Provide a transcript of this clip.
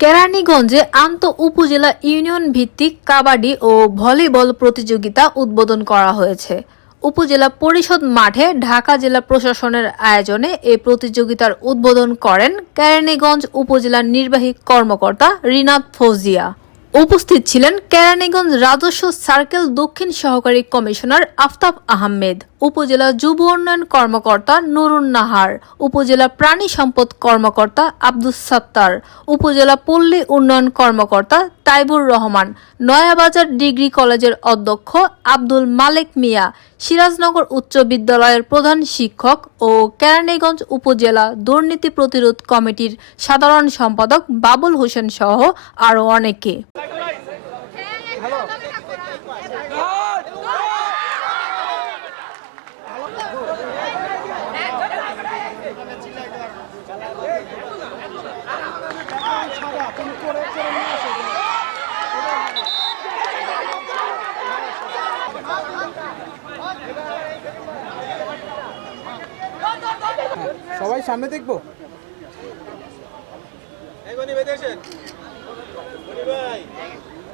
কেরানীগঞ্জে আন্তঃ-উপজেলা union ভিত্তিক কাবাডি ও volleyball প্রতিযোগিতা উদ্বোধন করা হয়েছে। উপজেলা পরিষদ মাঠে ঢাকা জেলা প্রশাসনের আয়োজনে এ প্রতিযোগিতার উদ্বোধন করেন কেরানীগঞ্জ উপজেলার নির্বাহী কর্মকর্তা রিনাত ফৌজিয়া। উপস্থিত ছিলেন কেরানীগঞ্জ রাজস্ব সার্কেল দক্ষিণ সহকারী কমিশনার আফতাব আহমেদ, উপজেলা যুব উন্নয়ন কর্মকর্তা নুরুন নাহার, উপজেলা প্রাণী সম্পদ কর্মকর্তা আব্দুস সাত্তার, উপজেলা পল্লী উন্নয়ন কর্মকর্তা তাইবুর রহমান, নয়াবাজার ডিগ্রি কলেজের অধ্যক্ষ আব্দুল মালেক মিয়া, সিরাজনগর উচ্চ বিদ্যালয়ের প্রধান শিক্ষক ও কেরানীগঞ্জ উপজেলা দুর্নীতি প্রতিরোধ কমিটির সাধারণ সম্পাদক বাবুল হোসেন সহ আরও অনেকে। সবাই সামনে দেখবো। ভাই